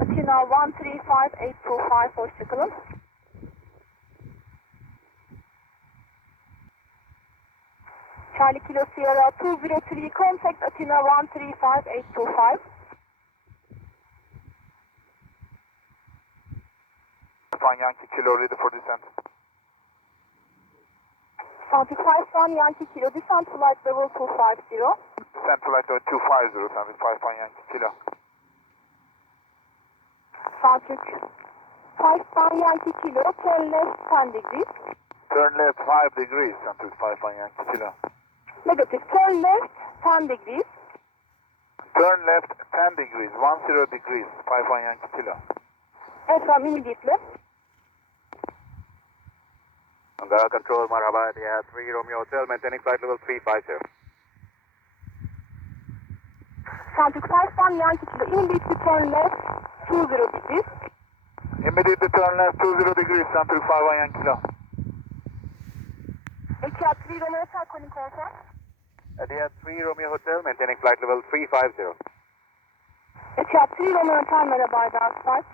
Athena 135825 hoşçakalın. Charlie Kilo Sierra 203 contact Athena 135825. One Yankee Kilo ready for descent. Santik 51 Yankee Kilo descent flight level 250. Descent flight level 250, Santik 51 Yankee Kilo. Santik 51 Yankee Kilo turn left 10 degrees. Turn left 5 degrees, Santik 51 Yankee Kilo. Negative turn left 10 degrees. Turn left 10 degrees, 10 degrees, 51 Yankee Kilo. FM immediately. Angara Control, Marhaba, yeah, 3 Romeo Hotel, maintaining flight level 350. Santik 51 Yankee Kilo immediately turn left 20 degrees. Immediately turn left 20 degrees, Santik 51 Yankee Kilo. Etihad 3 Romeo Hotel calling confirm. Adia 3 Romeo Hotel, maintaining flight level 350. Etihad 3 Romeo Hotel merhaba Flight.